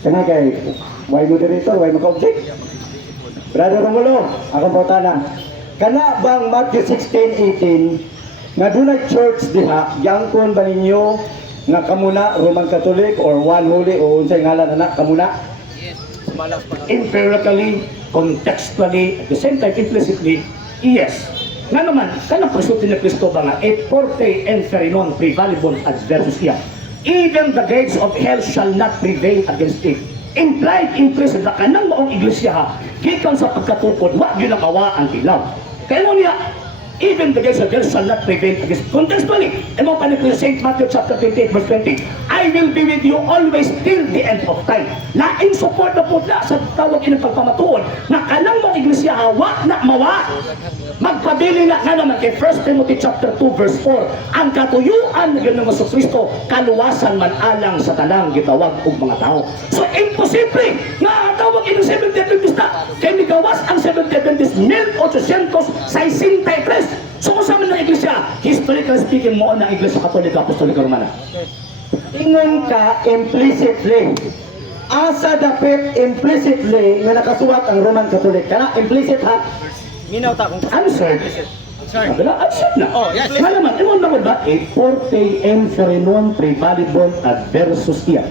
Kana kay why moderator, why maka-object? Brother Romulo, akong pautana. Kana bang Matthew 16:18 nga dunay church diha, giangkon ba ninyo nga kamuna Roman Catholic or one holy o unsay ngalan ana kamuna? Empirically, contextually, at the same time implicitly, yes. Nga naman, kanang pagsulti ni Kristo ba nga, et forte inferi non prevalibus adversus iam. Even the gates of hell shall not prevail against it. Implied, implicit na kanang maong iglesia ha, gikan sa pagkatukod, wag yun ang awa ang ilaw. Kaya mo niya, even the gates of hell shall not prevail against. Contextually, mo pa ni St. Matthew chapter 28 verse 20, I will be with you always till the end of time. Laing support na po na sa tawag inang pagpamatuon na kanang mga iglesia hawa na mawa. Magpabili na nga naman kay 1 Timothy chapter 2 verse 4, ang katuyuan ng Hesus Kristo kaluwasan man alang sa tanang gitawag og mga tao. So imposible nga tawag inang Seventh-day Adventista kay migawas ang Seventh-day Adventist 1863. So kung saan ng iglesia, historically speaking mo ang iglesia Katolika, Apostolika, Romana. Ingon ka implicitly. Asa dapit implicitly nga nakasuwat ang Roman Catholic. Kana implicit ha? Minaw ta kung Answered. sorry. Answered na. Oh, yes. Nga naman, imon na ba? Et forte inferi non prevalibus adversus iam.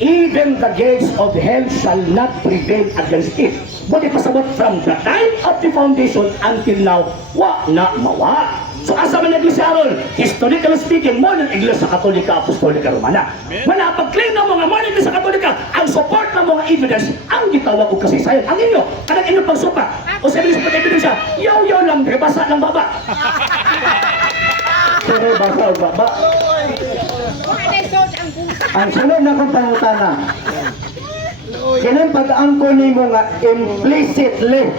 Even the gates of hell shall not prevail against it. But ipasabot from the time of the foundation until now, wa na mawa. So asa man iglesia aron? Historically speaking, mo ng iglesia Katolika, Apostolika, Romana. Manapag-claim ng mga mo ng iglesia Katolika, ang support ng mga evidence, ang gitawag og kasaysayan. Ang inyo, kanang inyong pagsupa. O sa evidence pag ebidensya, yaw-yaw lang, basa ng baba. Pero basa o baba. Ang sunod na kong pangutana, kailan pag-angko nimo nga implicitly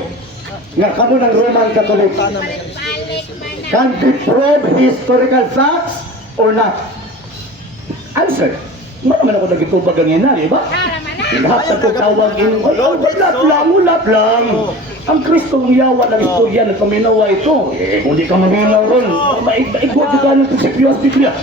nga kamo ng Roman Catholic, can be prove historical facts or not? Answer. Ano naman ako nagitubag ang ina, di ba? Lahat na tawag in, ulap lang. Ang Kristong yawa ng istorya na paminawa ito. Hindi ka maminaw ron. Maigwa ka ng prinsipyo sa Biblia.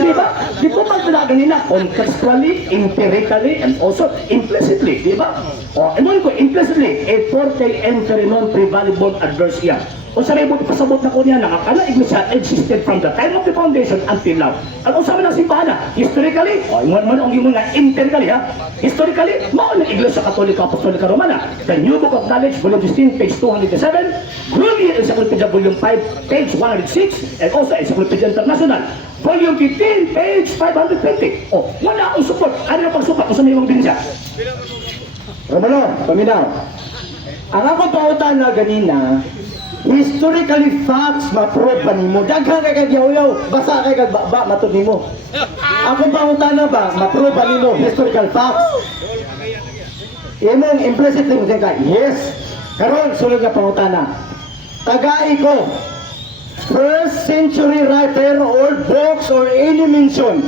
Di ba? Di ba magdalagan nila? Contextually, empirically, and also implicitly. Di ba? O, eman ko, implicitly, et forte inferi non prevalibus adversus iam. O sa rebot, pasabot na ko niya na ang iglesia existed from the time of the foundation until now. Ang usapan ng simbahan na, historically, o mo ang yung mga empirically ha, historically, mao ng iglesia Katolika, Apostolika, Romana. The New Book of Knowledge, volume 16, page 207, Grunier Encyclopedia, volume 5, page 106, and also Encyclopedia International, volume 15, page 520. O, wala akong support. Ano yung pagsupat? Kung saan yung mga binisya? Romano, paminaw. Ang akong pautan na ganina, historically facts ma-prove pa nimo. Daghan kay yaw-yaw, basa kay baba matud nimo. Akong pangutana ba, ma-prove pa nimo historical facts? Imong implicitly mo ka, yes. Karon sulod nga pangutana. Tagai ko, first century writer or books or any mention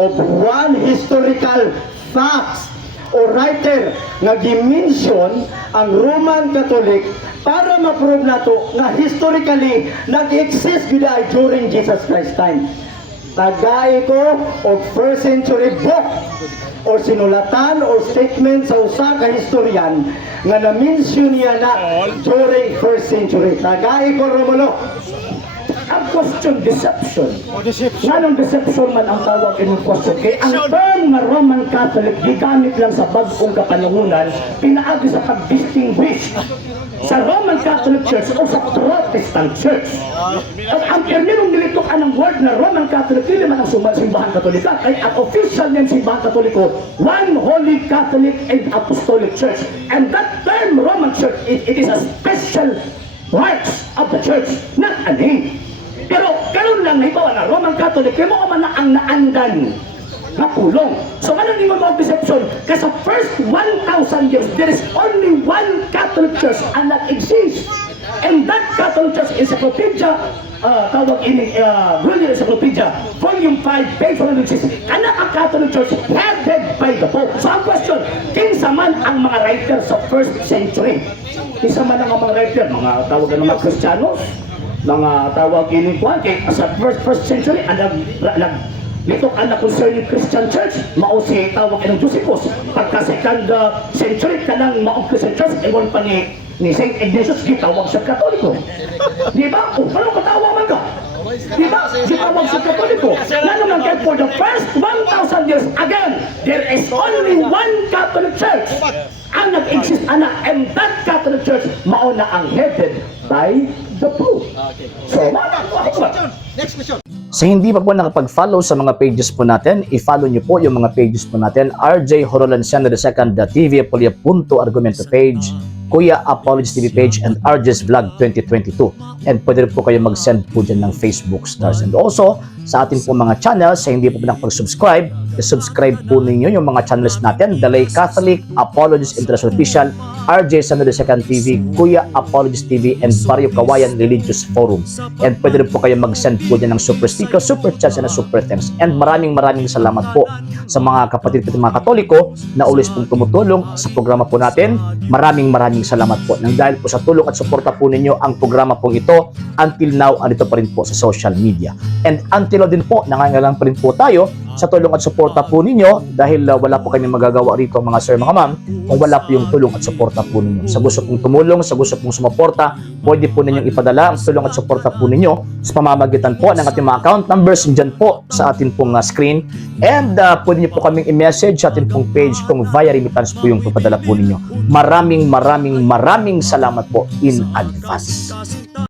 of one historical facts o writer nga gi-mention ang Roman Catholic para ma-prove nato nga historically nag-exist gud ay during Jesus Christ time. Tagay ko og first century book or sinulatan or statement sa usa ka historian nga na-mention niya na during first century. Tagay ko, Romulo. Ang question, deception. Nganong deception man ang tawag in question? Kaya ang term na Roman Catholic gigamit lang sa bagong kapanungunan, pinaagi sa pag-distinguish sa Roman Catholic Church o sa Protestant Church. At ang terminong nilitok ng word na Roman Catholic, hindi man ang simbahan Katolika, ay ang official ng simbahan Katoliko, one Holy Catholic and Apostolic Church. And that term Roman Church, it is a special rights of the church, not a name. Pero karon lang nahibawa na Roman Catholic, kaya mo man na ang naandan na pulong. So ano ni mo deception? Kasi sa first 1,000 years, there is only one Catholic Church and that exists. And that Catholic Church Encyclopedia, tawag ini Grunier Encyclopedia, volume 5, page 106, kana ang Catholic Church headed by the Pope. So ang question, kinsa man ang mga writers sa first century? Kinsa man ang mga writer, mga tawag ng mga Kristiyanos, mga tawag ini kuan kay sa first century ang Nitong anak concerning Christian Church, mao si tawag ng Josephus. Pagka second century ka ng maong Christian Church, ewan pa ni St. Ignatius, gitawag sa Katoliko. Di ba? Kung ano katawa man ka? Di ba? Gitawag sa Katoliko. Lalo lang kayo, for the first 1,000 years, again, there is only one Catholic Church. Ang nag-exist, and that Catholic Church, mauna ang headed by the Pope. So, Next question. Sa hindi pa po nakapag-follow sa mga pages po natin, i-follow nyo po yung mga pages po natin, RJ Horolanciano II, TV Apolia Punto Argumento page, Kuya Apologies TV page, and RJ's Vlog 2022. And pwede rin po kayo mag-send po dyan ng Facebook stars. And also, sa ating po mga channels, sa hindi po nakapag-subscribe, i-subscribe po ninyo yung mga channels natin, Dalay Catholic, Apologies International Official, RJ Santo II TV, Kuya Apologies TV, and Barrio Kawayan Religious Forum. And pwede rin po kayo mag-send po dyan ng super sticker, super chats, and super thanks. And maraming salamat po sa mga kapatid at mga Katoliko na ulis pong tumutulong sa programa po natin. Maraming salamat po. Nang dahil po sa tulong at suporta po ninyo, ang programa po ito, until now, andito pa rin po sa social media. And until now din po, nangangailangan pa rin po tayo sa tulong at suporta po ninyo dahil wala po kami magagawa rito mga sir, mga ma'am, kung wala po yung tulong at suporta po ninyo. Sa gusto pong tumulong, sa gusto pong sumuporta, pwede po ninyong ipadala ang tulong at suporta po ninyo sa pamamagitan po ng ating mga account numbers dyan po sa ating pong screen. And pwede nyo po kaming i-message sa ating pong page kung via remittance po yung papadala po ninyo. Maraming salamat po in advance.